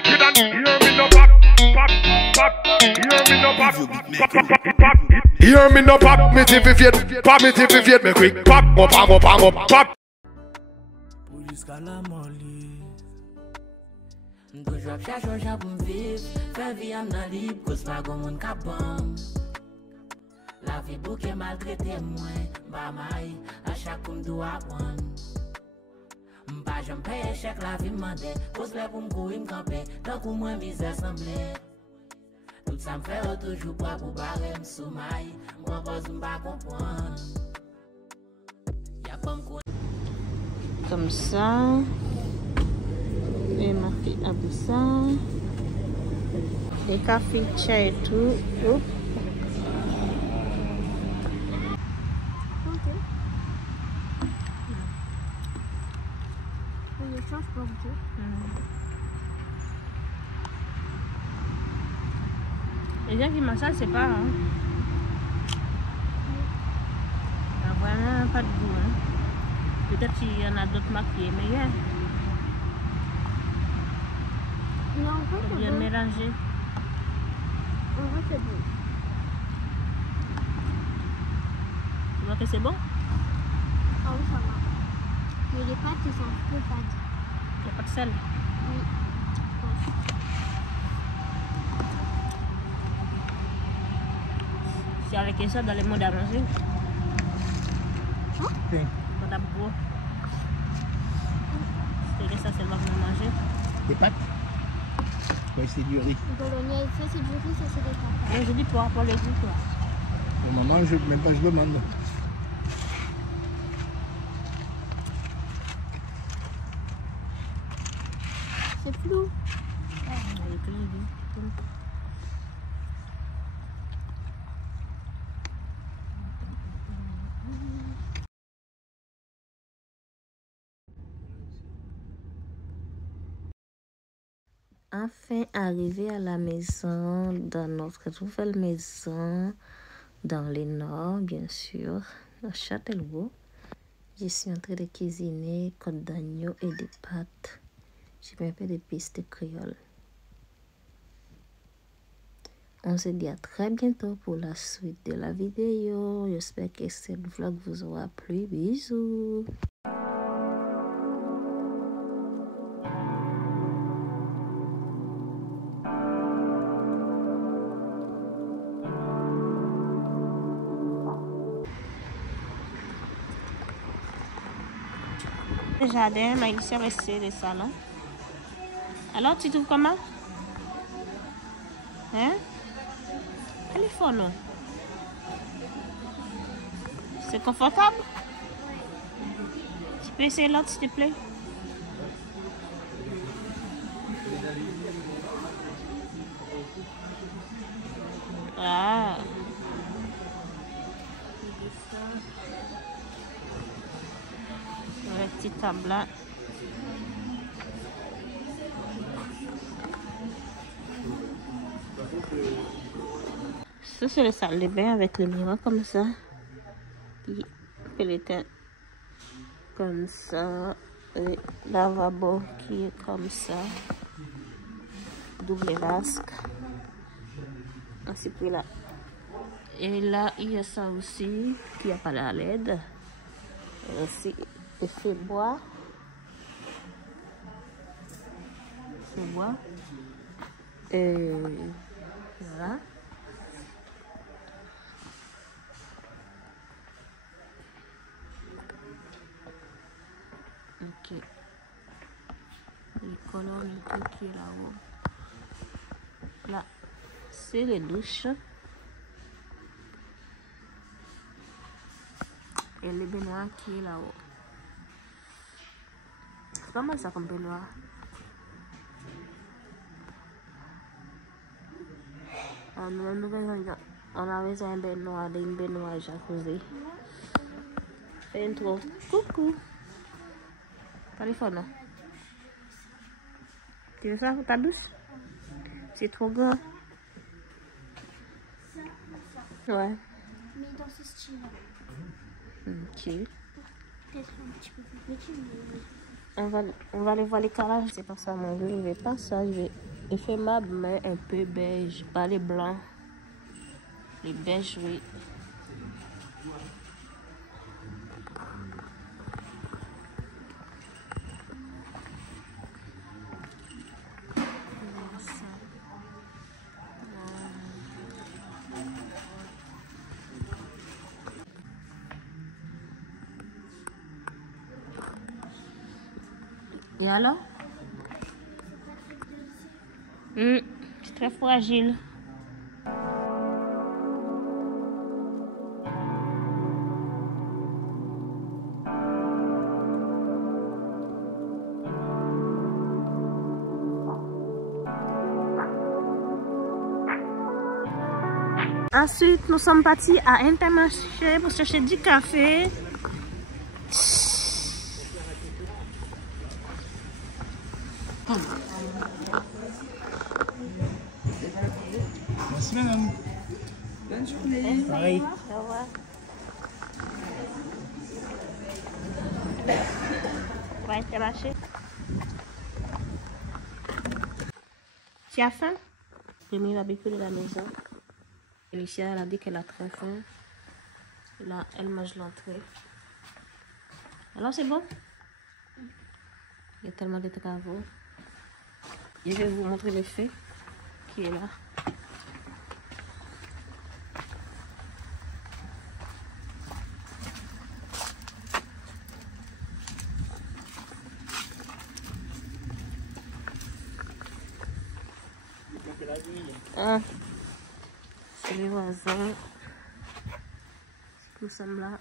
wicked and hear me no pop, pop, pop. Hear me no pop, pop, pop, pop, pop. Hear me no pop, me tififiet, pop me tififiet, me quick pop, pop. Pour jusqu'à la molly. Toujours cherche un chat pour vivre, faire vie en libre, cause pas comme un capon. La vie bouquet maltraité moi, bah maï, à chaque coup doit apprendre. M'pas j'aime payer chèque la vie m'mande, cause les pour m'courir m'camper, tant que moi misère semblé. Tout ça m'fait toujours pas pour barrer m'sous maï, moi pose m'pas comprendre. Y'a pas m'courir. Comme ça. Et ma fille a bu ça. Les cafés, chai et tout. Oups. Les gens qui mangent ça, c'est pas. Hein. Voilà, pas de goût. Hein. Peut-être qu'il y en a d'autres marques qui est meilleure. Non, en fait, Bien mélangé. En vrai, c'est bon. Tu vois que c'est bon? Ah oui, ça va. Mais les pâtes, ils sont un peu fades. Il n'y a pas de sel. Oui. C'est avec ça dans les modes à manger. Hein? Dans la boue. C'est ça, c'est le moment de manger. Des pâtes? Oui, c'est du riz. Bolognaise, ça c'est du riz, ça c'est des pâtes. Mais je dis pour les goûts, quoi. Au moment, même pas je demande. C'est flou. Enfin arrivé à la maison, dans notre nouvelle maison, dans le nord, bien sûr, à Châtellerault. Je suis en train de cuisiner côte d'agneau et des pâtes. J'ai mis un peu d'épices de créole. On se dit à très bientôt pour la suite de la vidéo. J'espère que cette vlog vous aura plu. Bisous. Le jardin, mais il s'est resté le salon. Alors, tu trouves comment? Hein? Téléphone. C'est confortable? Tu peux essayer l'autre, s'il te plaît? Ah. Le petit table là. Ça c'est le salle de bain avec le miroir comme ça. Puis il était comme ça. Le lavabo qui est comme ça. Double vasque. Ainsi puis là. Et là il y a ça aussi qui a pas la LED. Et aussi le feu bois. Feu bois. Et voilà. Ok. Les colonnes et tout qui est là-haut. Là, c'est les douches. Et le baignoire qui est là-haut. C'est pas mal ça comme baignoire. On a besoin d'une baignoire jacuzzi. Fais une tour. Coucou. Téléphone. Tu veux ça pour ta douche? C'est trop grand. Ouais. Mais dans ce style-là. Ok. Peut-être un petit peu plus petit, mais... On va aller voir les carages. C'est pas ça, moi. Je vais pas ça. Je vais Effet mab, mais un peu beige, pas les blancs. Les beiges, oui. Et alors? C'est très fragile. Ensuite, nous sommes partis à Intermarché pour chercher du café. Merci madame. Bonne journée. Pareil. Au revoir. On va Intermarché. Tu as faim? Rémi va béculer la maison. Alicia, elle a dit qu'elle a très faim. Là, elle mange l'entrée. Alors, c'est bon? Il y a tellement de travaux. Je vais vous montrer le fait qui est là. Ah, c'est les voisins. Nous sommes là.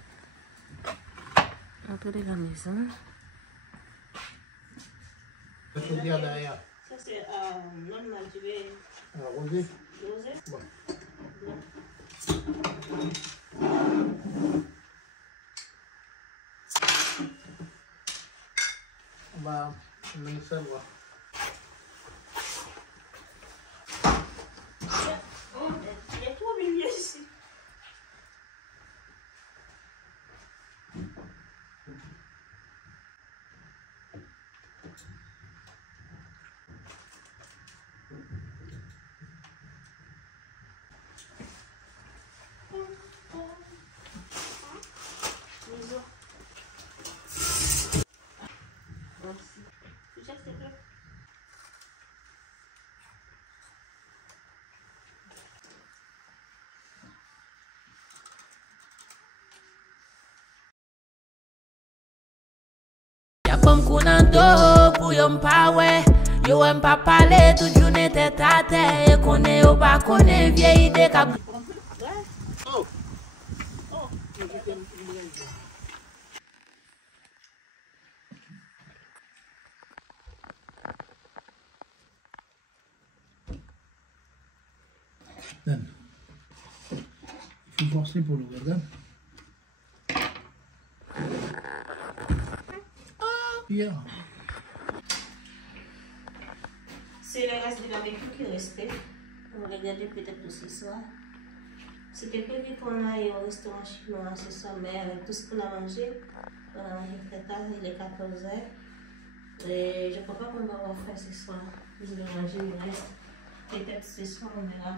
L'entrée de la maison. Ça faut dire derrière. Ça, c'est normal, tu veux Rosé. doser? Bon. On va mener ça voir. Il y a tout au milieu ici. Merci. Tu cherches tes clés? Y'a pomme qu'on a dos pour yon pa ouais. Yo aime pas parler toute journée tête à tête. Et qu'on est ou pas qu'on est vieille idée cap. Dan. Il faut forcer pour l'ouvrir, Dan. Hier. C'est le reste du barbecue qui restait. On va regarder peut-être pour ce soir. C'était prévu qu'on aille au restaurant chinois ce soir, mais avec tout ce qu'on a mangé très tard, il est 14h. Et je ne crois pas qu'on va refaire ce soir. Je vais manger le reste. Peut-être ce soir, on verra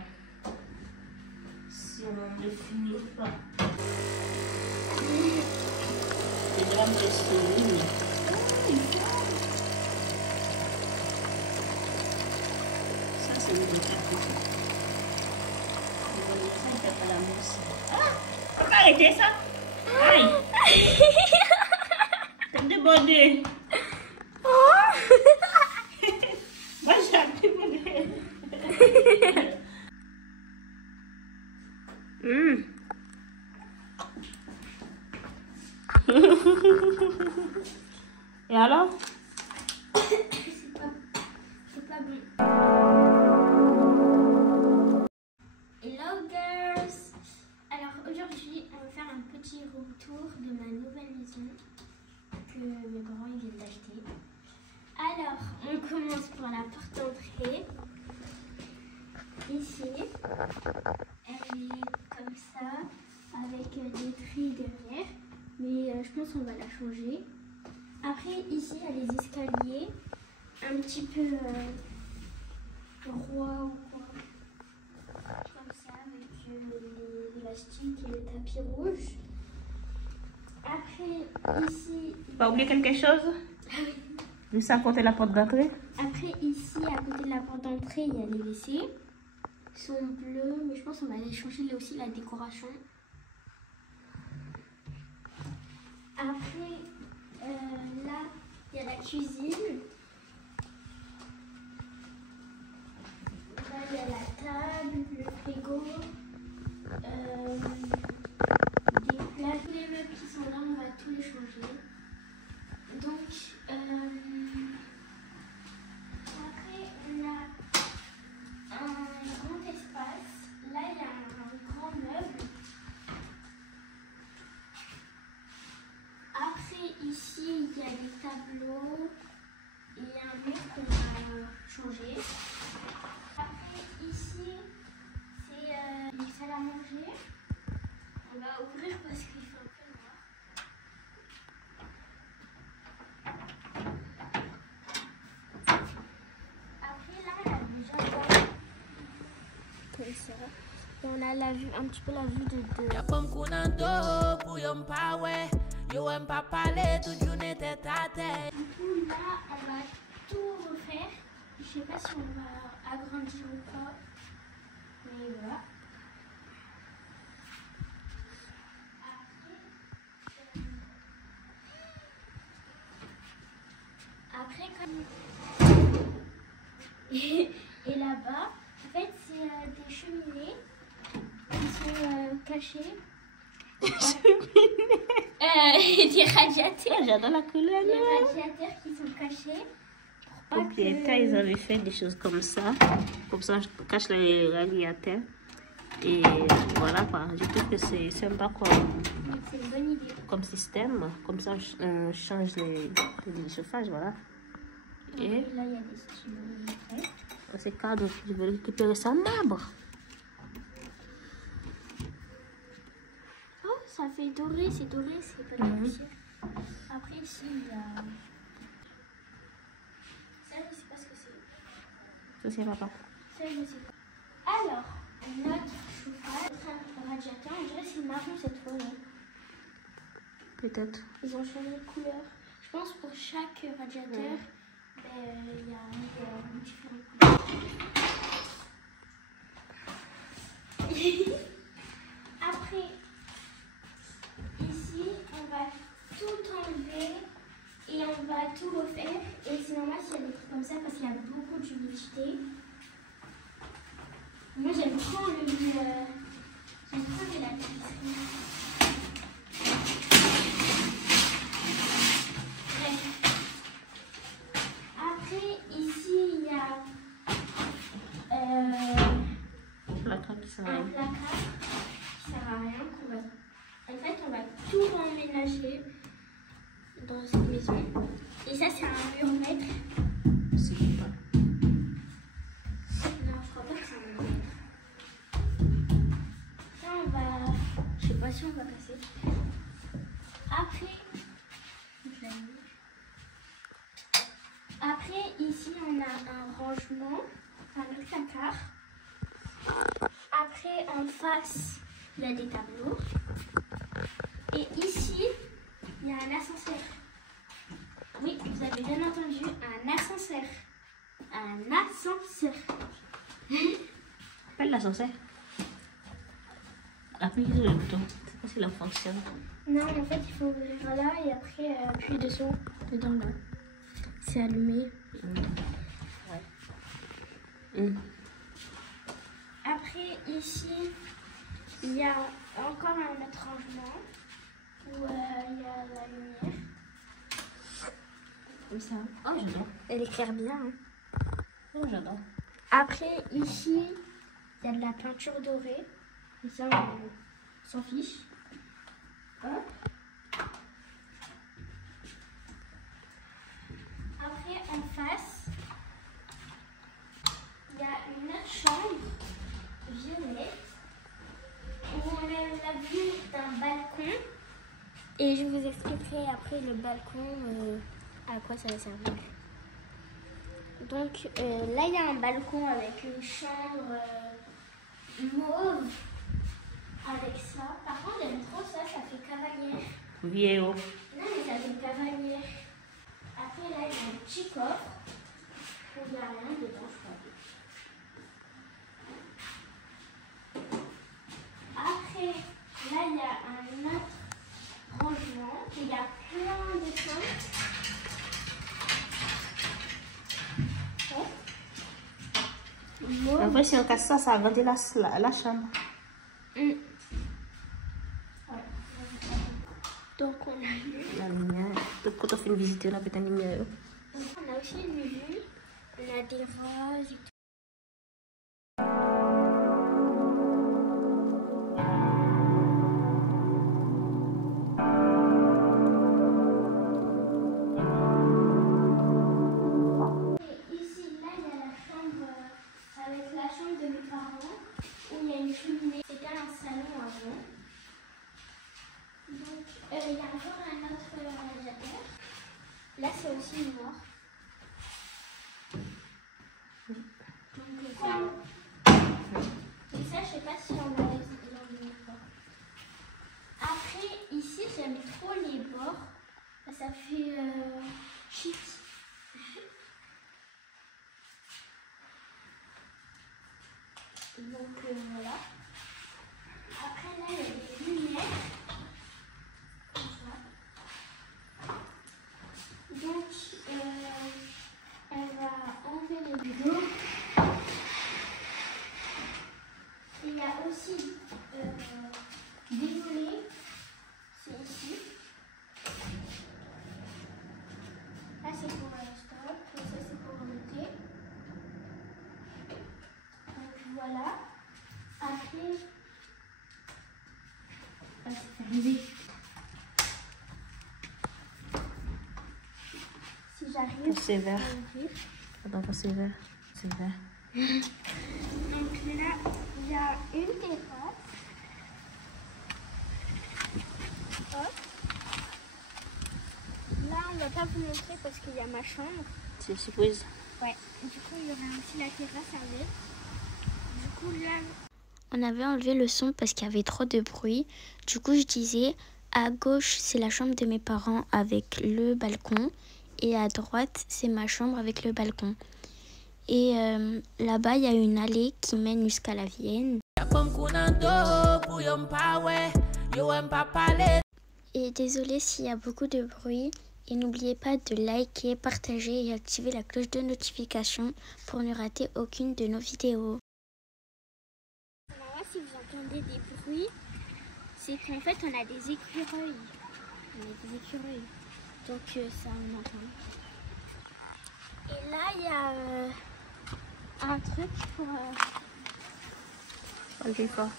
si on le finit ou pas. Les drames de souris. Ça, c'est le café. Ça, il fait pas la mousse. Ah! Faut pas arrêter ça! Aïe! T'as débordé! Moi, j'ai débordé! Et alors? C'est pas bon. Hello girls! Alors aujourd'hui, on va faire un petit retour de ma nouvelle maison que mes parents ils viennent d'acheter. Alors, on commence par la porte d'entrée. Ici, elle est comme ça, avec des trilles derrière. Mais je pense qu'on va la changer. Après, ici, il y a les escaliers. Un petit peu... roi ou quoi. Comme ça, avec l'élastique et le tapis rouge. Après, ici... Pas oublier quelque chose? Juste à côté de la porte d'entrée. Après, ici, à côté de la porte d'entrée, il y a les WC. Ils sont bleus, mais je pense qu'on va aller changer là aussi la décoration. Après, là, il y a la cuisine. Là, il y a la table, le frigo, des plats. Tous les meubles qui sont là, on va tous les changer. Donc, après, on a un grand espace. Là, il y a un grand meuble. Après, ici, il y a des tableaux. Il y a un mur qu'on va changer. Après, ici, c'est les salles à manger. On va ouvrir parce qu'il fait un peu noir. Après, là, on a déjà comme ça. Et on a la vue, un petit peu la vue de... Du coup, là, on va tout refaire. Je sais pas si on va agrandir ou pas. Mais voilà. Après, comme... et là-bas, en fait, c'est des cheminées qui sont cachées. Des radiateurs. J'adore la couleur. Des radiateurs qui sont cachés. Au Pieta, ils avaient fait des choses comme ça. Comme ça, je cache les radiateurs. Et voilà quoi. Je trouve que c'est sympa quoi. C'est une bonne idée. Comme système. Comme ça, on change les chauffages, voilà. Et là, il y a des stylos. ces cadres, je vais récupérer ça en marbre. Oh, ça fait doré, c'est pas de la poussière. Après, ici, il y a... Ça, je sais pas ce que c'est. Ça, c'est papa. Ça, je sais pas. Alors, notre chauffage, notre radiateur, on dirait que c'est marron cette fois. Là. Peut-être. Ils ont changé de couleur. Je pense pour chaque radiateur, il y a différentes couleurs. Après, ici, on va tout enlever et on va tout refaire. Et c'est normal s'il y a des trucs comme ça parce qu'il y a beaucoup d'humidité. Moi, j'aime trop la tapisserie. Après, ici, il y a Placard qui sert à un rien. placard qui sert à rien. En fait, on va tout emménager dans cette maison. Et ça, c'est un mur-mètre. C'est pas. Non, je crois pas que c'est un mur-mètre. Ça, on va... Je sais pas si on va casser. Après... je l'ai mis. Après, ici, on a un rangement, un autre placard. Après, en face, il y a des tableaux. Et ici, il y a un ascenseur. Oui, vous avez bien entendu, un ascenseur. Un ascenseur. Appelle l'ascenseur. Appuie sur le bouton. Je sais pas si ça fonctionne. Non, en fait, il faut ouvrir là et après appuyer dedans là. C'est allumé. Après, ici, il y a encore un autre rangement où il y a la lumière. Comme ça. Oh, j'adore. Elle éclaire bien. Hein. Oh, j'adore. Après, ici, il y a de la peinture dorée. Et ça, on s'en fiche. Hop. Après, en face, il y a une autre chambre violette où on a la vue d'un balcon. Et je vous expliquerai après le balcon à quoi ça va servir. Donc là, il y a un balcon avec une chambre mauve. Avec ça. Par contre, j'aime trop ça, ça fait cavalière. Vieillot. Non, mais ça fait cavalière. Après, là, il y a un petit coffre où il n'y a rien dedans, je crois. Après, là, il y a un autre rangement. Il y a plein de choses. En vrai, si on casse ça, ça agrandit la chambre. Donc, on a eu. La lumière. Donc, quand on fait une visite, on a peut-être une lumière. On a aussi une vue. On a des roses et tout. De mes parents où il y a une cheminée. C'était un salon avant. Donc il y a encore un autre radiateur. Là c'est aussi noir. Donc ça. Et ça je sais pas si on va les ou pas. Après ici j'aime trop les bords. Ça fait chic. Donc voilà. Après là il y a des lumières. Comme ça. Donc elle va enlever les rideaux. Il y a aussi des volets. C'est ici. Là c'est pour le stop. Et ça c'est pour monter. Donc voilà. Après, c'est fermé. Si j'arrive, c'est vert. Attends, c'est vert. C'est vert. Donc là, il y a une terrasse. Hop. Là, on va pas vous montrer parce qu'il y a ma chambre. C'est surprise. Ouais. Du coup, il y aura aussi la terrasse avec. Du coup, là, on avait enlevé le son parce qu'il y avait trop de bruit. Du coup, je disais, à gauche, c'est la chambre de mes parents avec le balcon. Et à droite, c'est ma chambre avec le balcon. Et là-bas, il y a une allée qui mène jusqu'à la Vienne. Et désolé s'il y a beaucoup de bruit. Et n'oubliez pas de liker, partager et activer la cloche de notification pour ne rater aucune de nos vidéos. Si vous entendez des bruits, c'est qu'en fait on a des écureuils. Donc ça on entend. Et là il y a un truc pour... Enlevez fort.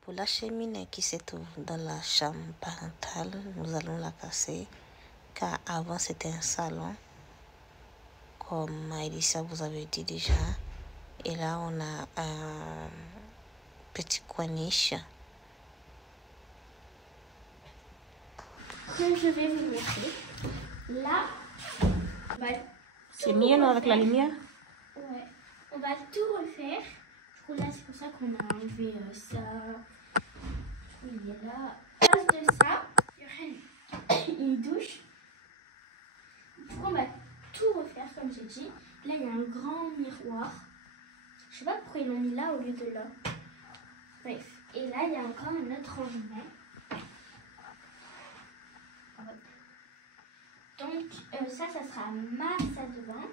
Pour la cheminée qui se trouve dans la chambre parentale, nous allons la casser car avant c'était un salon, comme Aïdissa vous avez dit déjà. Et là on a un petit coin niche. Que je vais vous montrer. Là, c'est mieux non avec la lumière? Ouais, on va tout refaire. Du coup là c'est pour ça qu'on a enlevé ça. Il est là. À cause de ça, il y aura une douche. Du coup on va tout refaire comme j'ai dit. Là il y a un grand miroir. Je sais pas pourquoi ils l'ont mis là au lieu de là. Bref. Et là il y a encore un autre rangement. Donc ça sera ma salle de bain.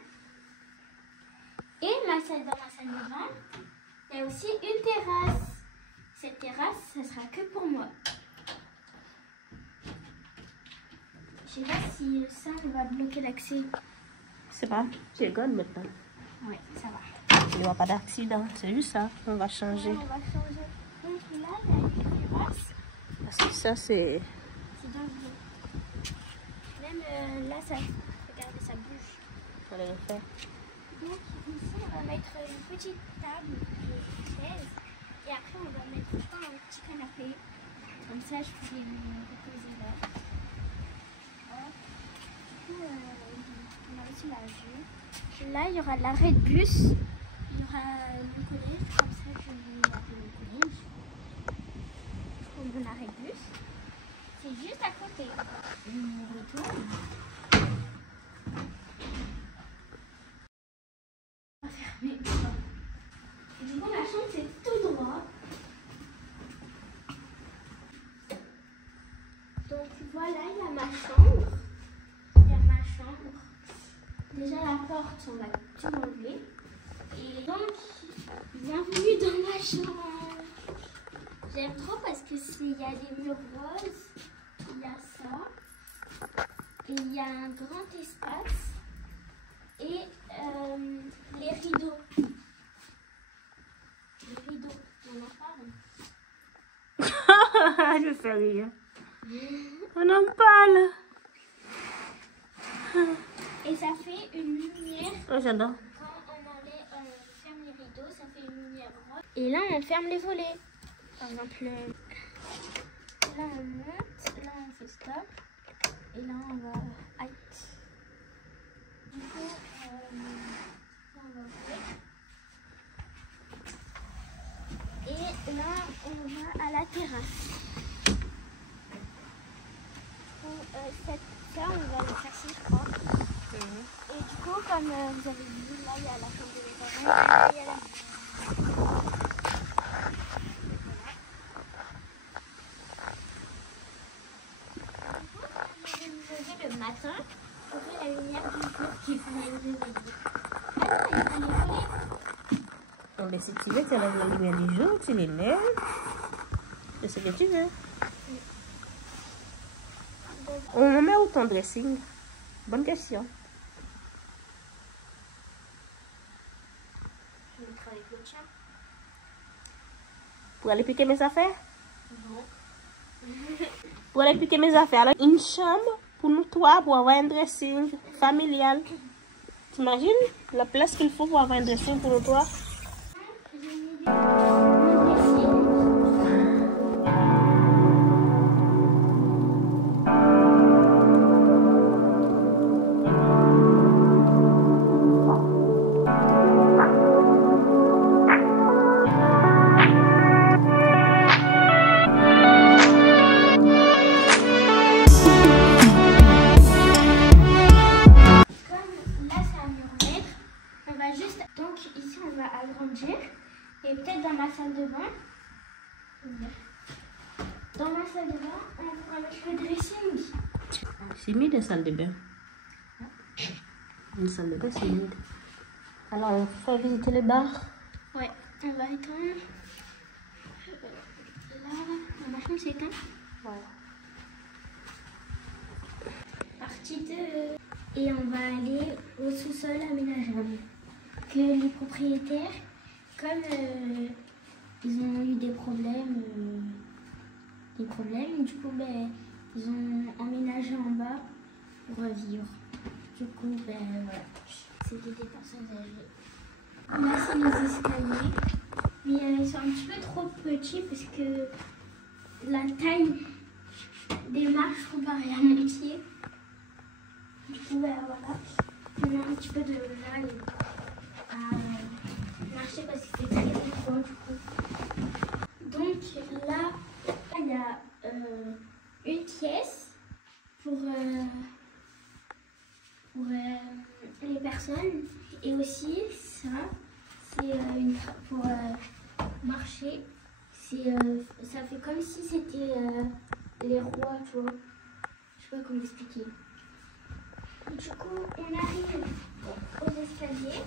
Et ma salle de bain, il y a aussi une terrasse. Cette terrasse, ça sera que pour moi. Je sais pas si ça va bloquer l'accès. C'est pas, c'est good maintenant. Ouais, ça va. Il n'y aura pas d'accident, c'est juste ça. On va changer. Ouais, on va changer. Donc là, il y a une terrasse. Parce que ça c'est... C'est dangereux. Même là, ça, regardez, ça bouge. On va le faire. Donc ici on va mettre une petite table et une chaise. Et après on va mettre un petit canapé. Comme ça je pourrais me reposer là. Hop. Du coup on a aussi la vue. Là il y aura l'arrêt de bus. Il y aura le collège. Comme ça je vais aller au collège. Pour mon arrêt de bus. C'est juste à côté. On retourne. On va fermer. Et du coup, ma chambre, c'est tout droit. Donc voilà, il y a ma chambre. Il y a ma chambre. Déjà, la porte, on va tout enlever. Et donc, bienvenue dans ma chambre. J'aime trop parce que il y a des murs roses. Il y a ça, et il y a un grand espace, et les rideaux. Les rideaux, on en parle. Je fais rire. On en parle. Et ça fait une lumière. Oh, j'adore. Quand on ferme les rideaux, ça fait une lumière rose. Et là, on ferme les volets. Par exemple, là on monte, là on fait stop, et là on va height. Du coup, là on va ouvrir. Et là on va à la terrasse. Ça on va le faire si je crois. Et du coup, comme vous avez vu, là il y a la chambre de mes parents, et il y a la... Le matin, pour faire la lumière du jour qui fallait me réveiller. Alors, il fallait voler. Bon, ben, si tu veux, tu enlèves la lumière du jour, tu les lèves. C'est ce que tu veux. On met où ton dressing? Bonne question. Je vais mettre avec le tien. Pour aller piquer mes affaires? Non. Pour aller piquer mes affaires. Alors, une chambre pour nous trois, pour avoir un dressing familial. T'imagines la place qu'il faut pour avoir un dressing pour nous trois? J'ai une idée. Le dressing. Donc ici on va agrandir et peut-être dans ma salle de bain. Dans ma salle de bain, on pourra mettre le dressing. C'est humide une salle de bain. Une salle de bain, c'est humide. Alors, on fait visiter les bars. Ouais, on va éteindre. Là, ma chambre s'est éteinte. Ouais. Partie 2. Et on va aller au sous-sol aménageable. Que les propriétaires, comme ils ont eu des problèmes, du coup ben, ils ont emménagé en bas pour vivre. Du coup, ben voilà, c'était des personnes âgées. Là, c'est les escaliers, mais ils sont un petit peu trop petits parce que la taille des marches comparée à mon pied. Du coup, ben voilà, on a un petit peu de mal à marcher parce que c'est très grand du coup. Donc là, il y a une pièce pour les personnes et aussi ça, c'est pour marcher. Ça fait comme si c'était les rois, tu vois. Je sais pas comment expliquer. Du coup, on arrive aux escaliers.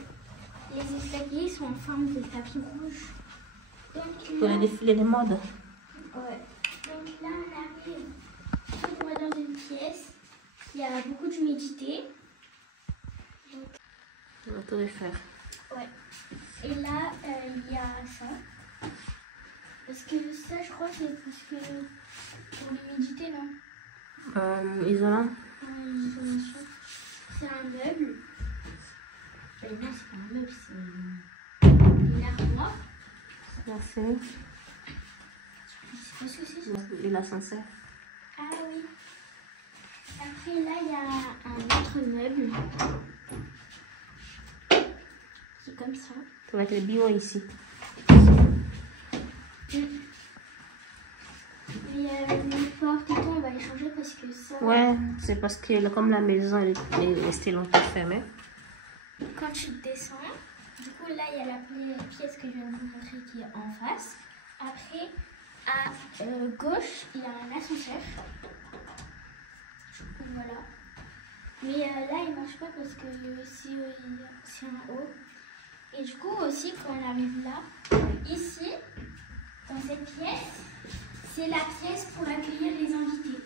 Les escaliers sont en forme de tapis rouge. Donc, Pour les défilés de mode. ouais. Donc là, on arrive tout droit dans une pièce. Il y a beaucoup d'humidité. Donc, On va tout refaire. ouais. Et là, il y a ça. Parce que ça, je crois, c'est parce que pour l'humidité, non? Isolant. Isolation. C'est un meuble. Non, c'est pas un meuble, c'est une armoire. Merci. Je sais pas ce que c'est. Et l'ascenseur. Ah oui. Après, là, il y a un autre meuble. C'est comme ça. Ça va être le bureau ici. Mais les portes et tout, on va les changer parce que ça... Ouais, c'est parce que comme la maison elle est restée longtemps fermée. Quand tu descends, du coup, là, il y a la pièce que je viens de vous montrer qui est en face. Après, à gauche, il y a un ascenseur. Voilà. Mais là, il marche pas parce que c'est en haut. Et du coup, aussi, quand on arrive là, ici, dans cette pièce, c'est la pièce pour accueillir les invités.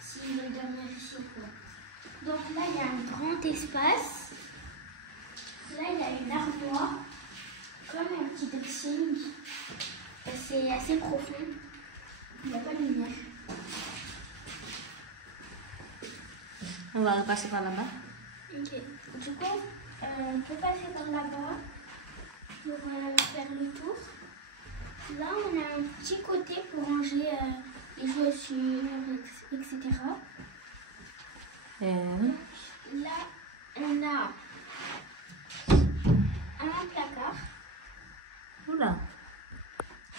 S'ils veulent dormir ici. Donc là, il y a un grand espace. Là, il y a une armoire, comme un petit dressing. C'est assez profond. Il n'y a pas de lumière. On va passer par là-bas. Ok. Du coup, on peut passer par là-bas pour faire le tour. Là, on a un petit côté pour ranger les chaussures, etc. Là, on a un placard. Oula.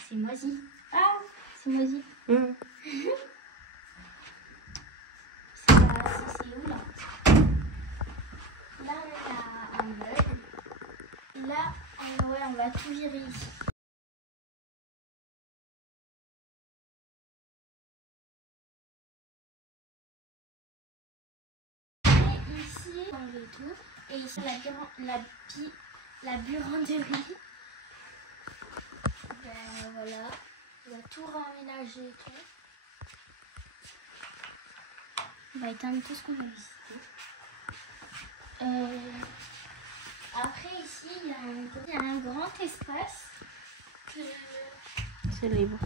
C'est moisi. Ah, c'est moisi. C'est où là? Là, on a un meuble. Là, on va tout virer ici. Et ici, on enlever tout. Et ici, la buanderie. Ben voilà, on va tout réaménager et tout. On va éteindre tout ce qu'on a visité. Après ici, il y a un grand espace que C'est libre.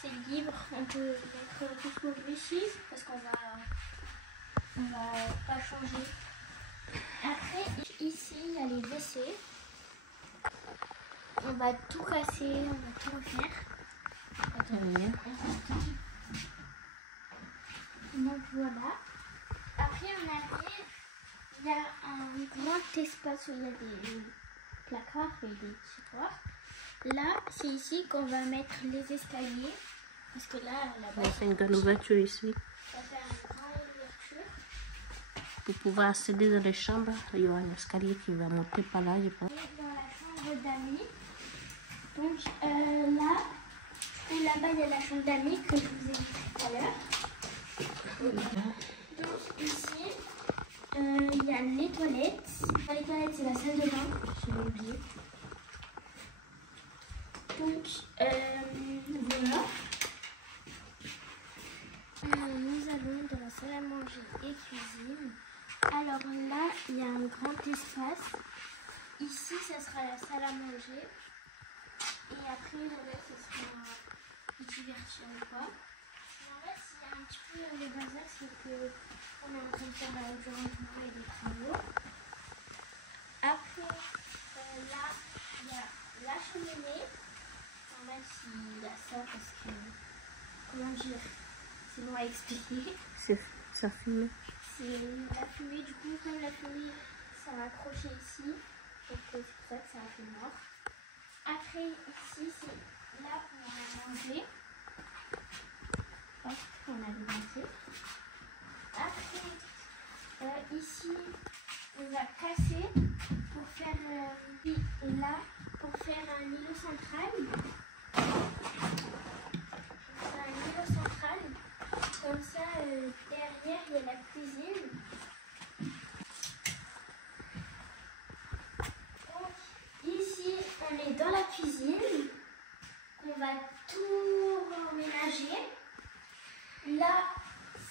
c'est libre. On peut mettre tout ce qu'on veut ici parce qu'on va pas changer. Après ici, il y a les WC. On va tout casser, on va tout refaire. Donc voilà. Après on arrive, il y a un grand espace où il y a des placards et des tiroirs. Là, c'est ici qu'on va mettre les escaliers. Parce que là, On va faire une grande ouverture ici. on va faire une grande ouverture. Pour pouvoir accéder dans les chambres, il y aura un escalier qui va monter par là, je pense. Et dans la chambre d'amis. Donc là, et là-bas, il y a la chambre d'amis que je vous ai dit tout à l'heure. Donc ici, il y a les toilettes. Les toilettes, c'est la salle de bain. Je l'ai oublié. Donc voilà. Nous allons dans la salle à manger et cuisine. Alors là, il y a un grand espace. Ici, ça sera la salle à manger. Et après, là, ce sera le divertir ou pas. Et en fait, s'il y a un petit peu le bazar, c'est qu'on est en train de faire du rangement et des travaux. Après, là, il y a la cheminée. Normal s'il y a ça parce que, comment dire, c'est long à expliquer. Ça fume. C'est la fumée, du coup, comme la fumée, ça va accrocher ici. Donc c'est pour ça que ça a fait mort. Après, ici, c'est là où on a mangé. Hop, on a démonté. Après, ici, on va casser pour faire, et là, pour faire un îlot central. Un îlot central. Comme ça, derrière, il y a la cuisine. Donc, ici, on est dans la cuisine. On va tout emménager. Là,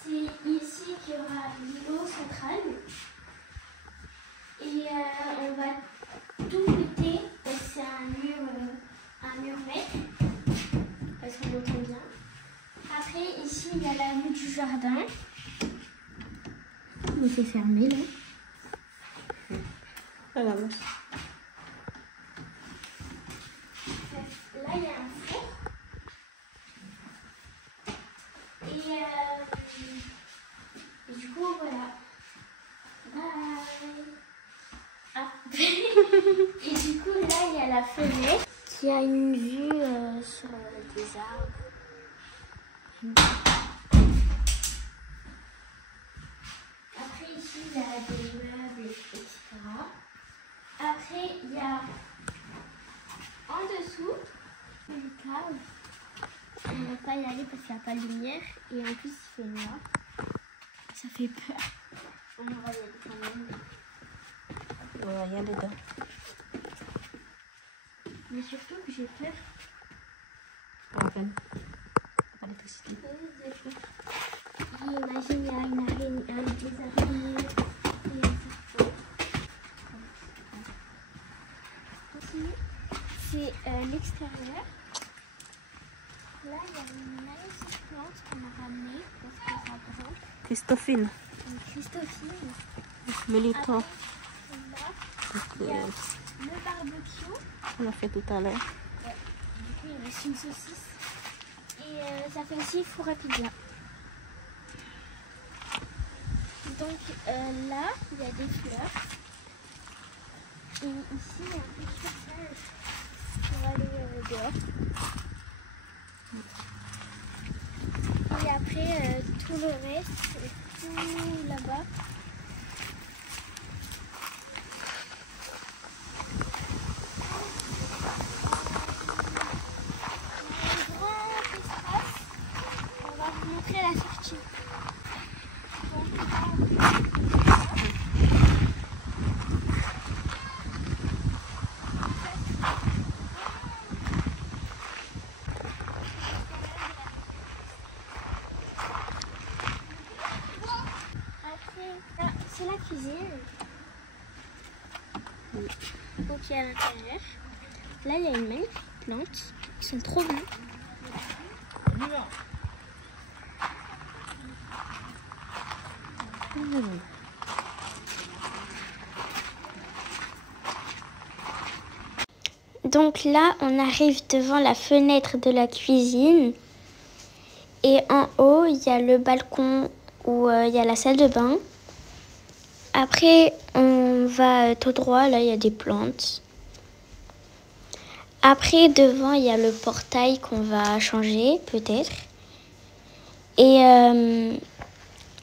c'est ici qu'il y aura l'îlot central. Et on va tout péter. C'est un mur mètre. Parce qu'on entend bien. Après, ici, il y a la vue du jardin. Mais c'est fermé, là. Regarde. Là, il y a un four. Et du coup, voilà. Bye. Ah. Et du coup, là, il y a la fenêtre qui a une vue sur des arbres. Après, ici, il y a des meubles, etc. Après, il y a en dessous une cave. On ne va pas y aller parce qu'il n'y a pas de lumière. Et en plus, il fait noir. Ça fait peur. On va y aller quand même. On va y aller dedans. Mais surtout que j'ai peur. Pas la peine. Pas d'électricité. Imagine, il y a une araignée, des araignées. Ici, c'est l'extérieur. Là, il y a une magnifique plante qu'on a ramenée parce que ça grimpe. Christophine. Une Christophine. Mélito. Après, là, il y a le barbecue. On a fait tout à l'heure. Du coup, il reste une saucisse. Et ça fait aussi four à pizza. Donc là, il y a des fleurs. Et ici, il y a un petit passage pour aller dehors. Et après, tout le reste, tout là-bas. On va vous montrer la sortie. Après, c'est la cuisine. Donc il y a à l'intérieur. Là, il y a une magnifique plante. Ils sont trop beaux. Donc là, on arrive devant la fenêtre de la cuisine. Et en haut, il y a le balcon où il y a la salle de bain. Après, on va tout droit. Là, il y a des plantes. Après, devant, il y a le portail qu'on va changer, peut-être. Et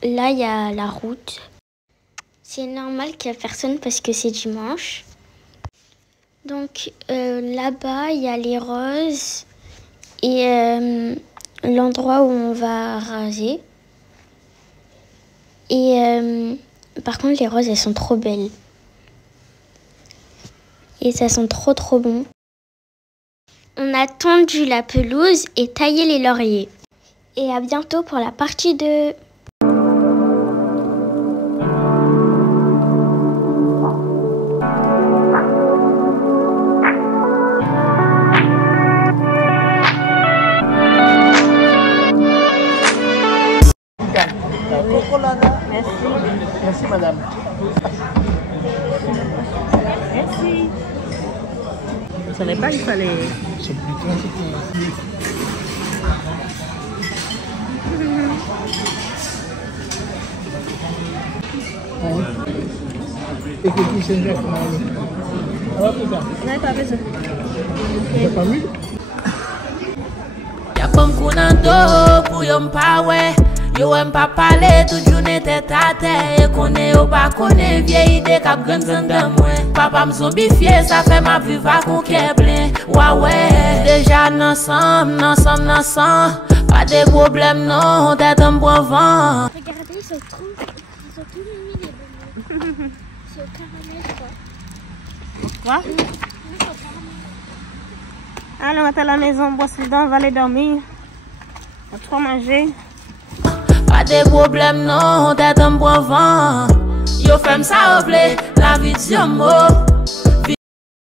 là, il y a la route. C'est normal qu'il n'y a personne parce que c'est dimanche. Donc là-bas, il y a les roses et l'endroit où on va raser. Et par contre, les roses, elles sont trop belles. Et ça sent trop trop bon. On a tondu la pelouse et taillé les lauriers. Et à bientôt pour la partie 2. Merci. Merci madame. Merci. Je savais pas qu'il fallait. C'est plutôt. Et que tu sais déjà comment. Alors c'est ça. On n'avait pas besoin. T'as pas vu? Y'a pas m'kounando pour yon pa ouais. Yo aime pas parler, toute journée tête à terre. Et connaît ou pas connaît, vieille idée cap grande de moi. Papa m'zombifié, ça fait ma vie va qu'on plein. Ouais, déjà ensemble. Pas de problème, non, t'es un bon vent. Regardez, ils sont tous mimi les bonbons. C'est au caramel, quoi. Quoi? Allez, on va à la maison, on bosse dedans, on va aller dormir. On va trop manger. Pas de problème, non, t'es un bon vent. Yo femme ça oblé, la vie de mot.